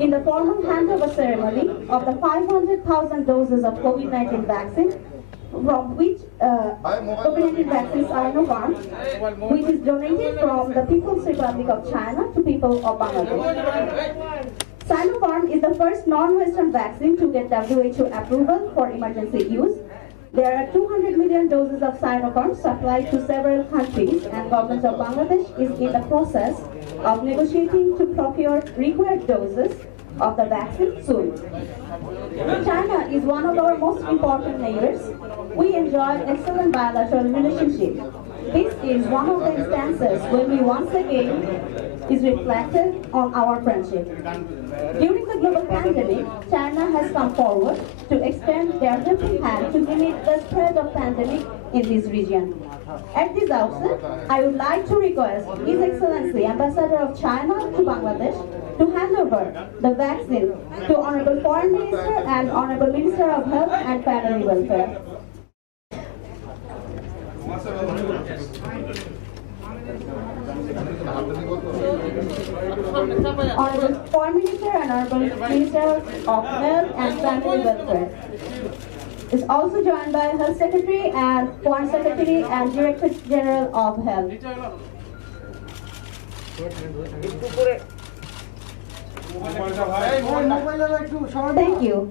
in the formal handover ceremony of the 500,000 doses of COVID-19 vaccine, from which COVID-19 vaccines are Sinopharm, which is donated from the People's Republic of China to people of Bangladesh. Sinopharm is the first non-Western vaccine to get WHO approval for emergency use. There are 200 million doses of Sinopharm supplied to several countries, and government of Bangladesh is in the process of negotiating to procure required doses of the vaccine soon. China is one of our most important neighbors. We enjoy excellent bilateral relationship. This is one of the instances when we once again is reflected on our friendship. During the global pandemic, China has come forward to extend their helping hand to limit the spread of pandemic in this region. At this outset, I would like to request His Excellency Ambassador of China to Bangladesh to hand over the vaccine to Honorable Foreign Minister and Honorable Minister of Health and Family Welfare. Honorable Foreign Minister and Honorable Minister of Health and Family Welfare is also joined by Health Secretary and Foreign Secretary and Director General of Health. Thank you.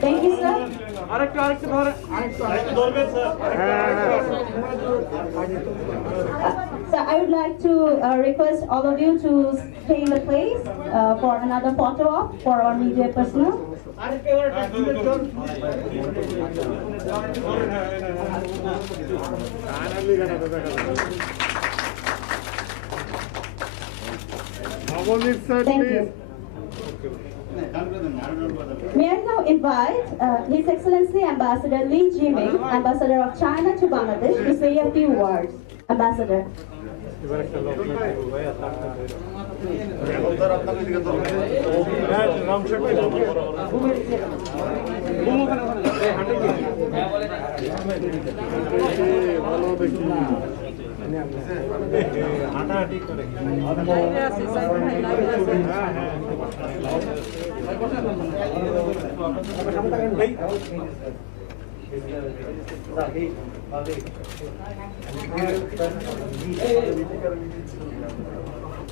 Thank you, sir. So I would like to request all of you to stay in the place for another photo op for our media personnel. Thank you. May I now invite His Excellency Ambassador Li Jiming, Ambassador of China to Bangladesh, to say a few words. Ambassador.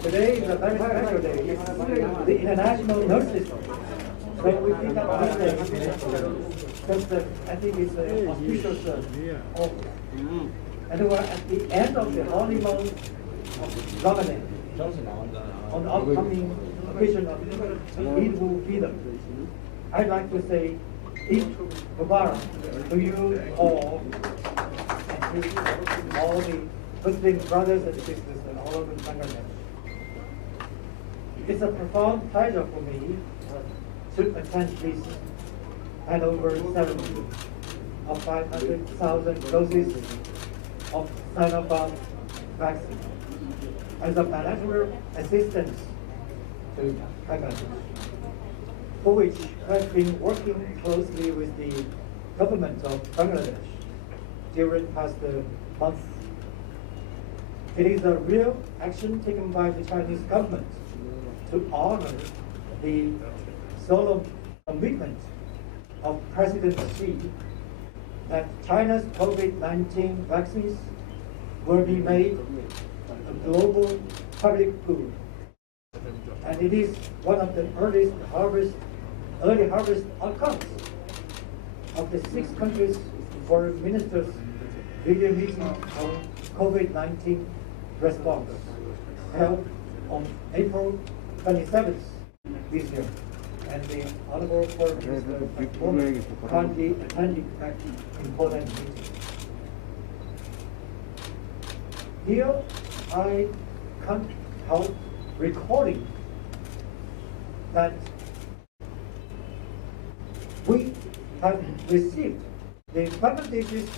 Today is a very special day. It's the International Nurses. So we pick up this day because I think it's an auspicious and we're at the end of the honeymoon of government on the upcoming occasion of Eid I'd like to say Eid Mubarak to you all and to all the Muslim brothers and sisters and all of the Bangladesh. It's a profound pleasure for me to attend this handover ceremony of 500,000 doses of Sinopharm vaccine as a bilateral assistance to Bangladesh, for which I've been working closely with the government of Bangladesh during past months. It is a real action taken by the Chinese government to honor the solemn commitment of President Xi that China's COVID-19 vaccines will be made a global public good. And it is one of the early harvest outcomes of the 6 countries foreign ministers video meeting on COVID-19 response held on April 27th this year. And the Honorable Foreign Minister currently attending that important meeting. Here I can't help recalling that we have received the Bangladesh's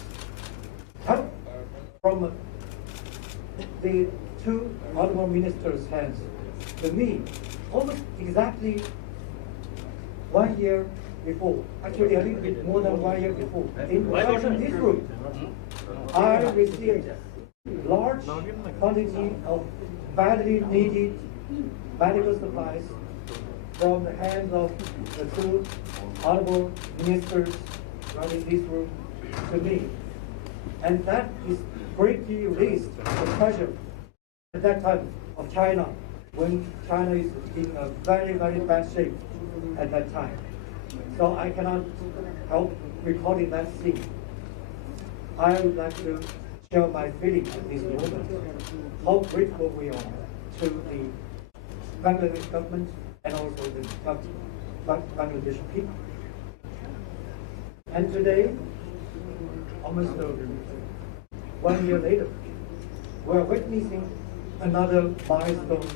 help from the 2 honorable ministers' hands to me almost exactly 1 year before. Actually, a little bit more than 1 year before. In this room, I received large quantity of badly needed medical supplies from the hands of the two honorable ministers running this room to me. And that is greatly released the pressure at that time of China, when China is in a very, very bad shape at that time. So I cannot help recalling that scene. I would like to share my feelings at this moment, how grateful we are to the Bangladesh government and also the Bangladesh people. And today, almost 1 year later, we are witnessing another milestone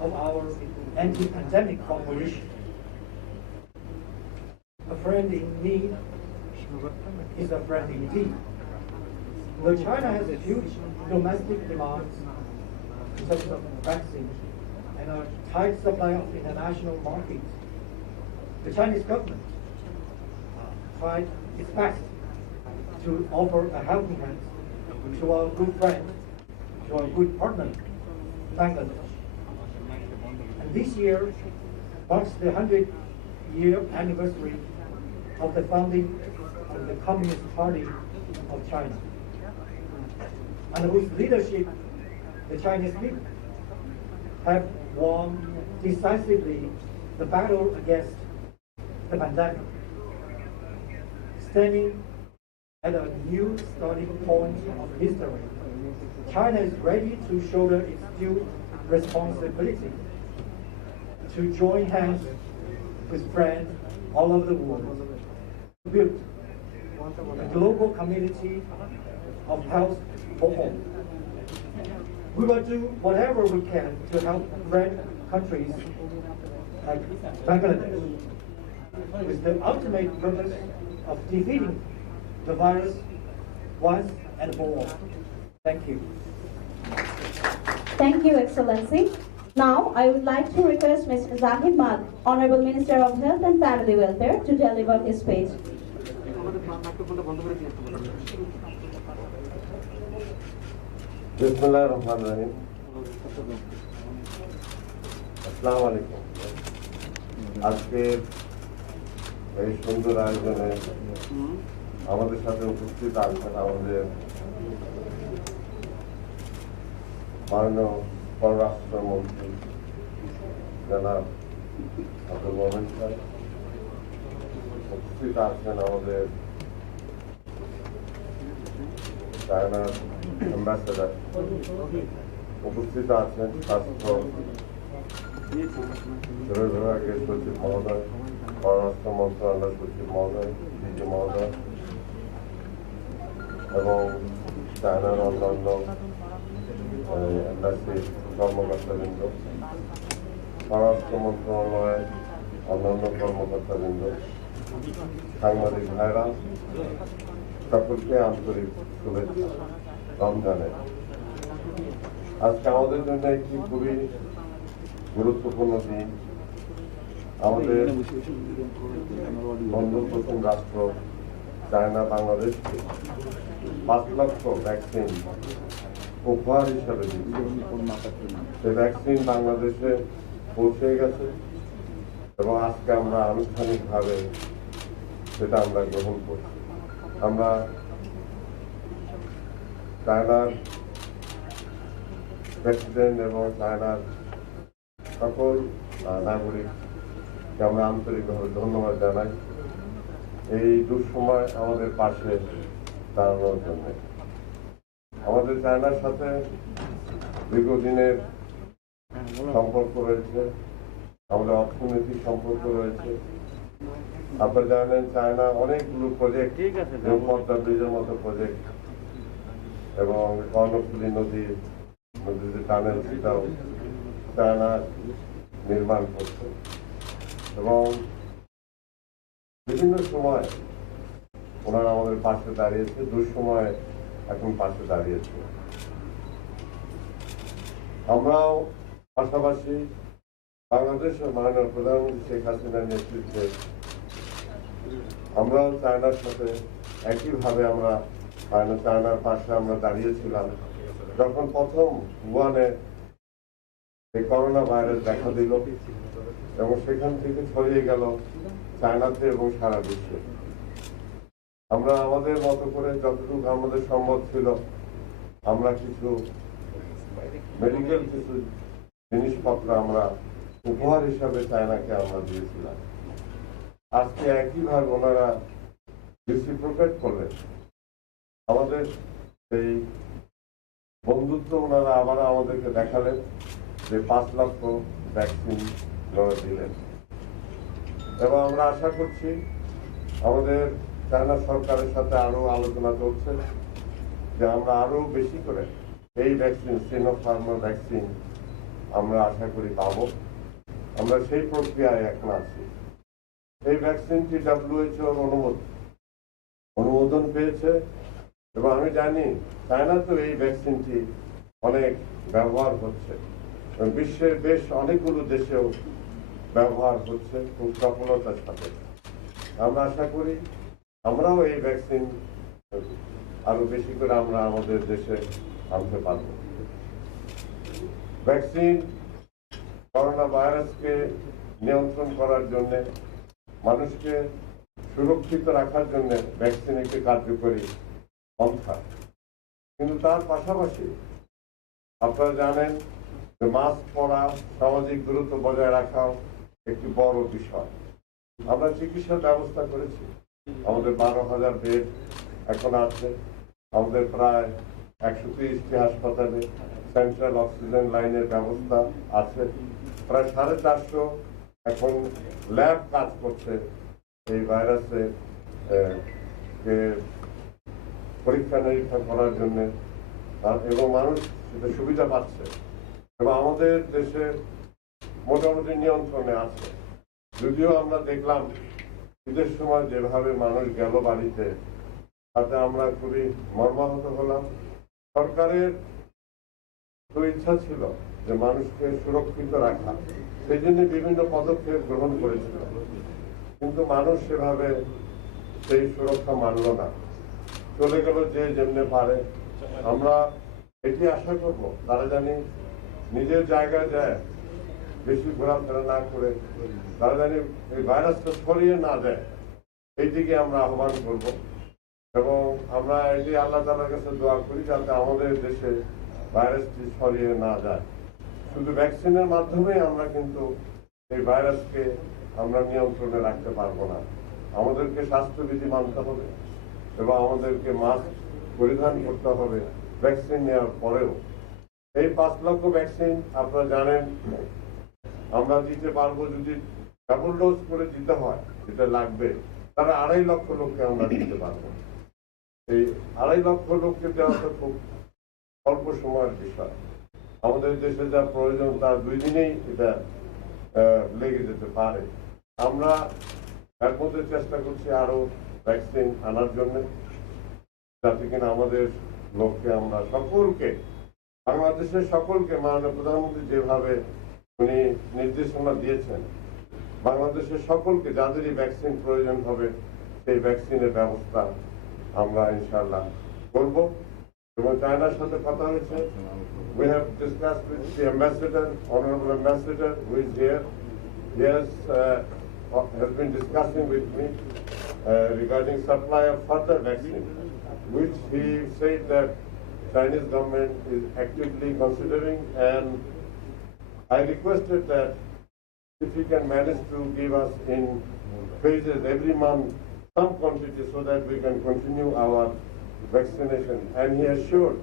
of our anti-pandemic cooperation. A friend in need is a friend indeed. Though China has a huge domestic demand in terms of vaccine and a tight supply of international markets, the Chinese government tried its best to offer a helping hand to our good friend, to our good partner, Bangladesh. And this year marks the 100-year anniversary of the founding of the Communist Party of China, under whose leadership the Chinese people have won decisively the battle against the pandemic, standing at a new starting point of history. China is ready to shoulder its due responsibility to join hands with friends all over the world to build a global community of health for all. We will do whatever we can to help friend countries like Bangladesh with the ultimate purpose of defeating the virus once and for all. Thank you. Thank you, Excellency. Now, I would like to request Mr. Zahid Malik, Honorable Minister of Health and Family Welfare, to deliver his speech. Bismillahirrahmanirrahim. Assalamu alaikum. আজকের এই সুন্দর আয়োজনে আমাদের সাথে উপস্থিত আছেন আমাদের মাননীয় পররাষ্ট্রমন্ত্রী জনাব আব্দুল মোমেন সাহেব, উপস্থিত আছেন আমাদের চায়নার অ্যাম্বাসেডার, উপস্থিত আছেন স্বাস্থ্য বিভাগের সচিব মহোদয়, পররাষ্ট্র মন্ত্রণালয়ের সচিব মহোদয়, ডিজি মহোদয় এবং চায়নার অন্যান্য এম্বাসির কর্মকর্তাবৃন্দ, পররাষ্ট্র মন্ত্রণালয়ের অন্যান্য কর্মকর্তাবৃন্দ, সাংবাদিক ভাইরা, সকলকে আন্তরিক শুভেচ্ছা রমজানের। আজকে আমাদের জন্য একটি খুবই গুরুত্বপূর্ণ দিন। আমাদের বন্ধু প্রথম রাষ্ট্র চায়না বাংলাদেশকে 5 লক্ষ ভ্যাকসিন উপহার হিসাবে দিচ্ছে। সেই ভ্যাকসিন বাংলাদেশে পৌঁছে গেছে এবং আজকে আমরা আনুষ্ঠানিকভাবে সেটা আমরা গ্রহণ করছি। আমরা চায়নার প্রেসিডেন্ট এবং চায়নার সকল নাগরিককে আমরা আন্তরিকভাবে ধন্যবাদ জানাই এই দুঃসময় আমাদের পাশে দাঁড়ানোর জন্য। আমাদের চায়নার সাথে দীর্ঘদিনের সম্পর্ক রয়েছে, আমাদের অর্থনৈতিক সম্পর্ক রয়েছে। আপনারা জানেন চায়না অনেকগুলো প্রজেক্ট, যেমন পদ্মা ব্রিজের মতো প্রজেক্ট এবং কর্ণফুলী নদীর যে টানেল, সেটাও চায়না নির্মাণ করছে এবং বিভিন্ন সময় ওনারা আমাদের পাশে দাঁড়িয়েছে, দুঃসময় এখন পাশে দাঁড়িয়েছে। আমরাও পাশাপাশি বাংলাদেশের মাননীয় প্রধানমন্ত্রী শেখ হাসিনার নেতৃত্বে আমরাও চায়নার সাথে একইভাবে আমরা চায়নার পাশে আমরা দাঁড়িয়েছিলাম। যখন প্রথম উহানে এই করোনা ভাইরাস দেখা দিল এবং সেখান থেকে ছড়িয়ে গেল চায়নাতে এবং সারা বিশ্বে। আমরা আমাদের মতো করে যতটুকু আমাদের সম্ভব ছিল আমরা কিছু মেডিকেল কিছু জিনিসপত্র আমরা উপহার হিসাবে চায়নাকে আমরা দিয়েছিলাম। আজকে একইভাবে ওনারা রিসিপ্রোকেট করলেন, আমাদের সেই বন্ধুত্ব ওনারা আবার আমাদেরকে দেখালেন যে 5 লক্ষ ভ্যাকসিন দিলেন। এবং আমরা আশা করছি আমাদের চায়না সরকারের সাথে আরো আলোচনা চলছে যে আমরা আরো বেশি করে এই ভ্যাকসিন সিনোফার্মা ভ্যাকসিন আমরা আশা করি পাবো। আমরা সেই প্রক্রিয়ায় এখন আছি। এই ভ্যাকসিনটি WHO অনুমোদন পেয়েছে এবং আমি জানি চায়নাতেও এই ভ্যাকসিনটি অনেক ব্যবহার হচ্ছে, বিশ্বের বেশ অনেকগুলো দেশেও ব্যবহার হচ্ছে খুব সফলতার সাথে। আমরা আশা করি আমরাও এই ভ্যাকসিন আরো বেশি করে আমরা আমাদের দেশে আনতে পারব। ভ্যাকসিন করোনা ভাইরাসকে নিয়ন্ত্রণ করার জন্য, মানুষকে সুরক্ষিত রাখার জন্য ভ্যাকসিন একটি কার্যকরী পন্থা। কিন্তু তার পাশাপাশি আপনারা জানেন যে মাস্ক পরা, সামাজিক দূরত্ব বজায় রাখাও একটি বড় বিষয়। আমরা চিকিৎসার ব্যবস্থা করেছি, আমাদের 12,000 বেড এখন আছে, আমাদের প্রায় 130টি হাসপাতালে সেন্ট্রাল অক্সিজেন লাইনের ব্যবস্থা আছে, প্রায় 450 এখন ল্যাব কাজ করছে এই ভাইরাসের পরীক্ষা নিরীক্ষা করার জন্য, এবং মানুষ সেটা সুবিধা পাচ্ছে এবং আমাদের দেশে মোটামুটি নিয়ন্ত্রণে আছে। যদিও আমরা দেখলাম ঈদের সময় যেভাবে মানুষ গেল বাড়িতে, তাতে আমরা খুবই মর্মাহত হলাম। সরকারের তো ইচ্ছা ছিল যে মানুষকে সুরক্ষিত রাখা, সেই জন্য বিভিন্ন পদক্ষেপ গ্রহণ করেছিল, কিন্তু মানুষ সেভাবে সেই সুরক্ষা মানল না, চলে গেল যে যেমনি পারে। আমরা এটি আশা করব তারা জানি নিজের জায়গায় যায়, বেশি ঘোরাফেরা না করে, তারা জানি এই ভাইরাসটা ছড়িয়ে না দেয়, এই দিকে আমরা আহ্বান করব। এবং আমরা এই যে আল্লাহ তাআলার কাছে দোয়া করি যাতে আমাদের দেশে ভাইরাসটি ছড়িয়ে না যায়। শুধু ভ্যাকসিনের মাধ্যমে আমরা কিন্তু এই ভাইরাসকে আমরা নিয়ন্ত্রণে রাখতে পারবো না। আমাদেরকে স্বাস্থ্যবিধি মানতে হবে এবং আমাদেরকে মাস্ক পরিধান করতে হবে ভ্যাকসিন নেওয়ার পরেও। এই 5 লক্ষ ভ্যাকসিন আপনারা জানেন আমরা দিতে পারবো, যদি ডাবল ডোজ করে দিতে হয় যেটা লাগবে, তাহলে 2.5 লক্ষ লোককে আমরা দিতে পারবো। এই 2.5 লক্ষ লোককে দেওয়া তো খুব অল্প সময়ের বিষয়। আমাদের দেশে যা প্রয়োজন তার 2 দিনেই এটা লেগে যেতে পারে। আমরা এর মধ্যে চেষ্টা করছি আরো ভ্যাকসিন আনার জন্য, যাতে কিনা আমাদের লোককে আমরা সকলকে, বাংলাদেশের সকলকে, মাননীয় প্রধানমন্ত্রী যেভাবে উনি নির্দেশনা দিয়েছেন, বাংলাদেশের সকলকে যাদেরই ভ্যাকসিন প্রয়োজন হবে সেই ভ্যাকসিনের ব্যবস্থা আমরা ইনশাআল্লাহ করব। এবং চায়নার সাথে কথা হয়েছে, we have discussed with the ambassador, honorable ambassador who is here. He has been discussing with me regarding supply of further vaccine, which he said that Chinese government is actively considering, and I requested that if he can manage to give us in phases every month some quantity so that we can continue our vaccination. And he assured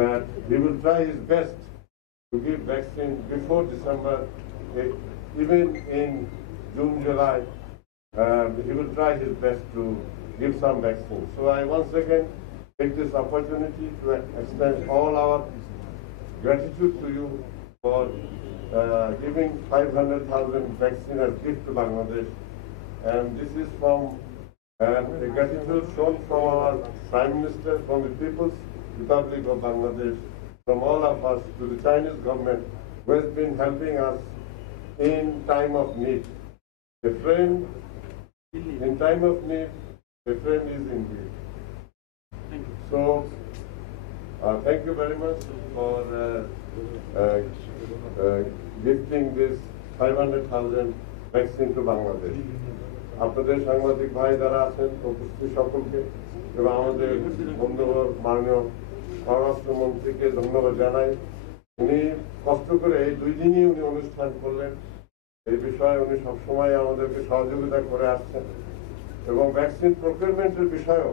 that he will try his best to give vaccine before December, even in June, July. He will try his best to give some vaccine. So I once again take this opportunity to extend all our gratitude to you for giving 500,000 vaccine as gift to Bangladesh. And this is from a gratitude shown from our Prime Minister, from the People's Republic of Bangladesh, from all of us to the Chinese government, who has been helping us in time of need. A friend in time of need, a friend is indeed. So, thank you very much for gifting this 500,000 vaccine to Bangladesh. আপনাদের সাংবাদিক ভাই যারা আছেন উপস্থিত সকলকে এবং আমাদের বন্ধু মাননীয় পররাষ্ট্রমন্ত্রীকে ধন্যবাদ জানাই। উনি কষ্ট করে এই 2 দিনই উনি অনুষ্ঠান করলেন। এই বিষয়ে উনি সবসময় আমাদেরকে সহযোগিতা করে আসছেন এবং ভ্যাকসিন প্রকিউরমেন্টের বিষয়েও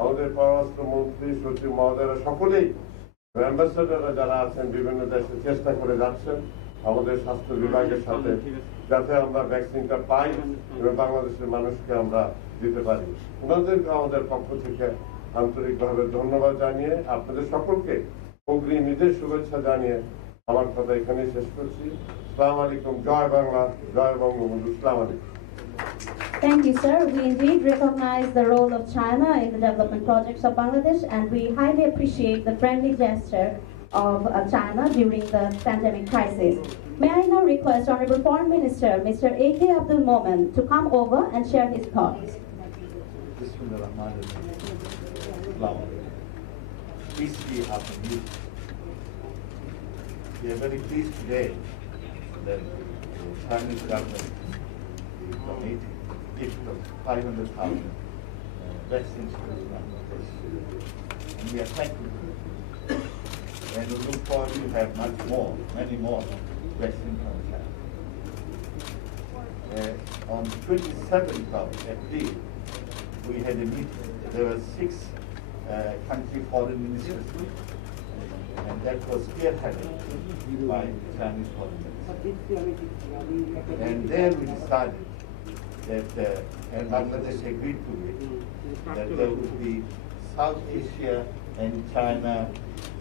আমাদের পররাষ্ট্রমন্ত্রী সচিব মহোদয়রা সকলেই অ্যাম্বাসেডাররা যারা আছেন বিভিন্ন দেশে চেষ্টা করে যাচ্ছেন আমাদের স্বাস্থ্য বিভাগের সাথে, যাতে আমরা ভ্যাকসিনটা পাই এবং বাংলাদেশের মানুষকে আমরা দিতে পারি। ওনাদেরকে আমাদের পক্ষ থেকে আন্তরিকভাবে ধন্যবাদ জানিয়ে আপনাদের সকলকে অগ্রিম ঈদের শুভেচ্ছা জানিয়ে আমার কথা এখানেই শেষ করছি। আসসালামু আলাইকুম, জয় বাংলা, জয় বঙ্গবন্ধু। আসসালামু আলাইকুম। Thank you, sir. We indeed recognize the role of China in the development projects of Bangladesh, and we highly appreciate the friendly gesture of China during the pandemic crisis. May I now request Honorable Foreign Minister, Mr. A.K. Abdul Momen, to come over and share his thoughts. Peace be upon you. We are very pleased today that the Chinese government is donating a gift of 500,000 vaccines to Bangladesh. And we are thankful to it. And we look forward to have many more vaccines from China. On 27th of April, we had a meeting. There were 6 country foreign ministers, and that was spearheaded by the Chinese foreign minister. And there we decided that, and Bangladesh agreed to it, that there would be South Asia and China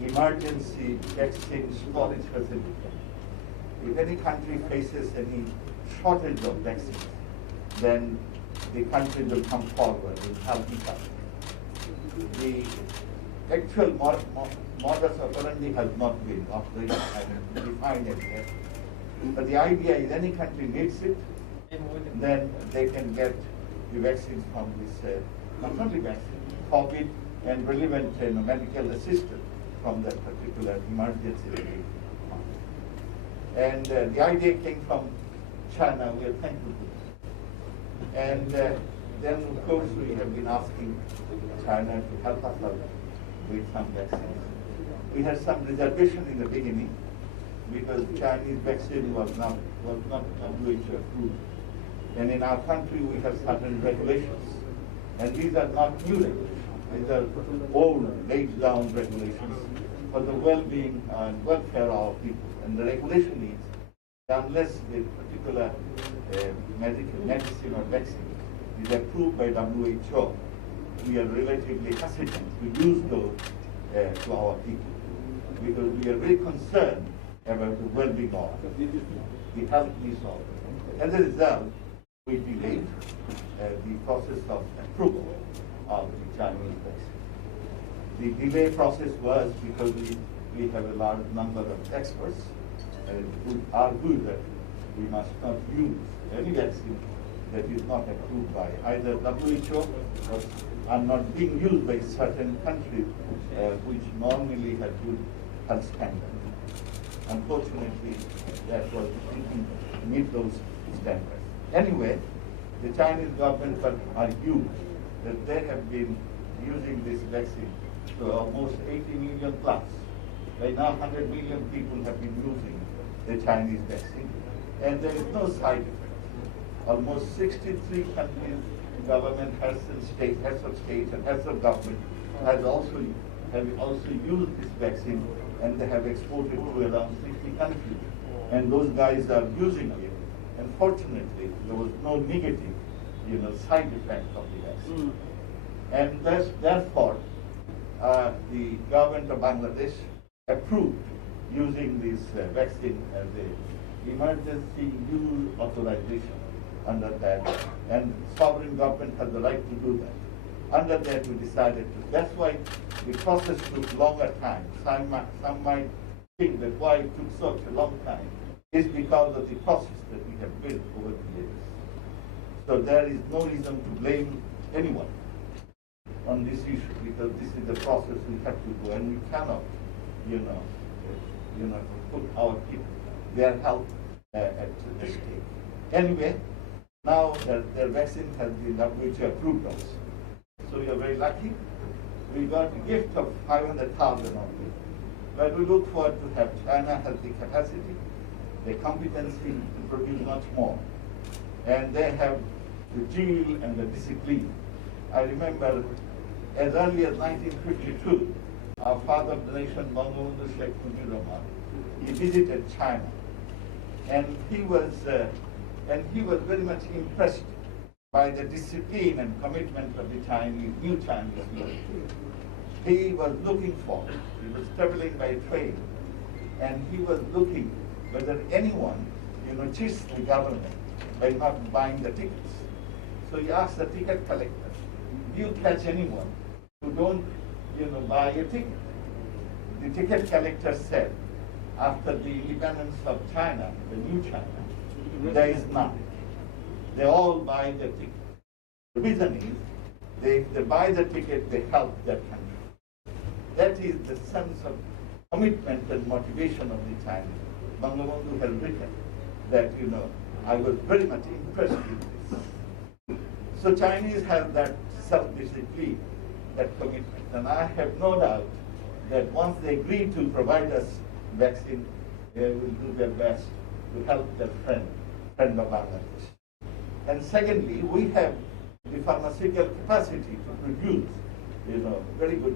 emergency vaccine storage facility. If any country faces any shortage of vaccines, then the country will come forward and help each other. The actual modus operandi has not been defined yet. But the idea is any country needs it, then they can get the vaccines from this, not only vaccine, COVID and relevant medical assistance from that particular emergency relief. And the idea came from China. We are thankful to them. And then, of course, we have been asking China to help us out with some vaccines. We had some reservation in the beginning because Chinese vaccine was not WHO approved. And in our country, we have certain regulations. And these are not new regulations. These are old, laid down regulations for the well-being and welfare of our people. And the regulation is that unless a particular medicine or vaccine is approved by WHO, we are relatively hesitant to use those to our people because we are very concerned about the well-being of the health needs of them. As a result, we delayed the process of approval of the Chinese vaccine. The delay process was because we have a large number of experts who argue that we must not use any vaccine that is not approved by either WHO or are not being used by certain countries which normally have good health standards. Unfortunately, that was didn't meet those standards. Anyway, the Chinese government argued that they have been using this vaccine to almost 80 million plus. By now, 100 million people have been using the Chinese vaccine, and there is no side effect. Almost 63 countries, government, heads of state, and heads of government have also used this vaccine, and they have exported to around 60 countries, and those guys are using it. And fortunately, there was no negative, side effect of the vaccine. And therefore, the government of Bangladesh approved using this vaccine as a emergency use authorization under that, and sovereign government has the right to do that. Under that, we decided to. That's why the process took longer time. Some might think that why it took such a long time is because of the process that we have built over the years. So there is no reason to blame anyone on this issue because this is the process we have to go, and we cannot, to put our people, their health at the stake. Anyway, now their vaccine has been WHO approved also. So we are very lucky. We got a gift of 500,000 only. But we look forward to have China has the capacity, the competency to produce much more. And they have the zeal and the discipline. I remember as early as 1952, our father of the nation, Bangabandhu Sheikh Mujibur Rahman, he visited China. And he was very much impressed by the discipline and commitment of the new Chinese people. He was looking for, he was traveling by train, and he was looking whether anyone, cheats the government by not buying the tickets. So he asked the ticket collector, do you catch anyone who don't, buy a ticket? The ticket collector said, after the independence of China, the new China, there is none. They all buy the ticket. The reason is, they buy the ticket, they help their country. That is the sense of commitment and motivation of the Chinese. Bangabandhu has written that, I was very much impressed with this. So Chinese have that self-discipline, that commitment. And I have no doubt that once they agree to provide us vaccine, they will do their best to help their friend of Bangladesh. And secondly, we have the pharmaceutical capacity to produce, very good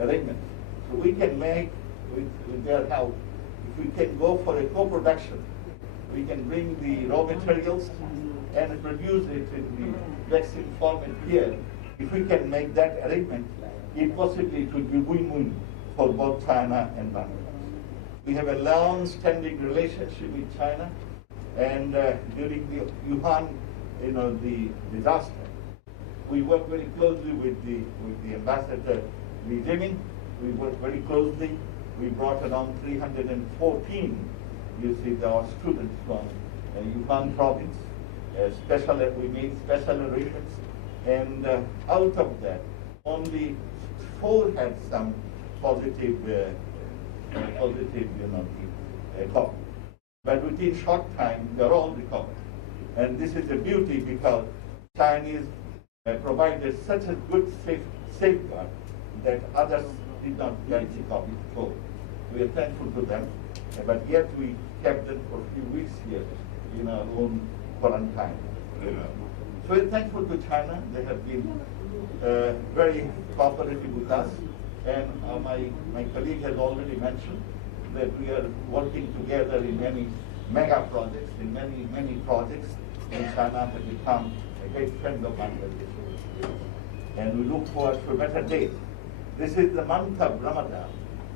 arrangement. So we can make, with their help, if we can go for a co-production, we can bring the raw materials and produce it in the vaccine format here. If we can make that arrangement, it possibly could be win-win for both China and Bangladesh. We have a long-standing relationship with China, and during the Wuhan, the disaster, we worked very closely with the ambassador Li Jimin. We worked very closely. We brought around 314, our students from Wuhan province. We made special arrangements, and out of that, only 4 had some positive, COVID. But within short time, they're all recovered. And this is a beauty because Chinese provided such a good safeguard that others did not get the COVID before. We are thankful to them, but yet we kept them for a few weeks here in our own quarantine. So we're thankful to China. They have been very cooperative with us, and my colleague has already mentioned that we are working together in many mega projects, in many projects, and China has become a great friend of Bangladesh. And we look forward to a better day. This is the month of Ramadan.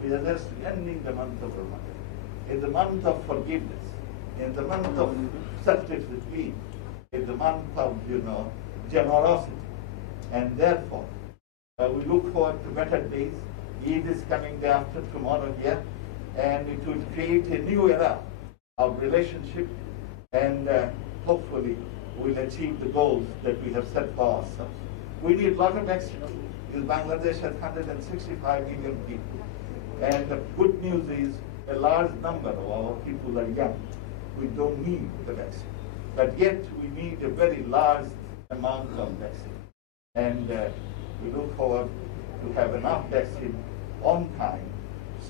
We are just ending the month of Ramadan. In the month of forgiveness, in the month of self-discipline, in the month of, generosity. And therefore, we look forward to better days. Eid is coming day after tomorrow here, and it will create a new era of relationship, and hopefully we'll achieve the goals that we have set for ourselves. We need a lot of vaccines. Bangladesh has 165 million people. And the good news is a large number of our people are young. We don't need the vaccine. But yet we need a very large amount of vaccine. And we look forward to have enough vaccine on time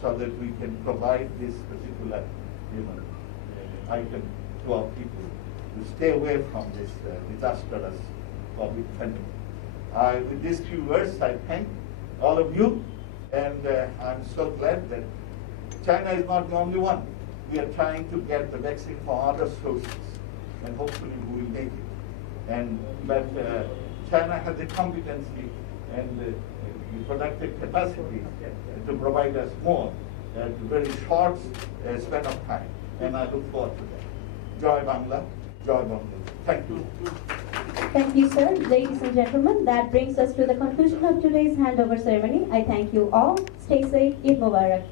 so that we can provide this particular item to our people to stay away from this disastrous COVID pandemic. With these few words, I thank all of you, and I'm so glad that China is not the only one. We are trying to get the vaccine from other sources, and hopefully we will make it. But China has the competency and the productive capacity to provide us more at a very short span of time, and I look forward to that. Joy Bangla, Joy Bangla. Thank you. Thank you, sir. Ladies and gentlemen, that brings us to the conclusion of today's handover ceremony. I thank you all. Stay safe. Eid Mubarak.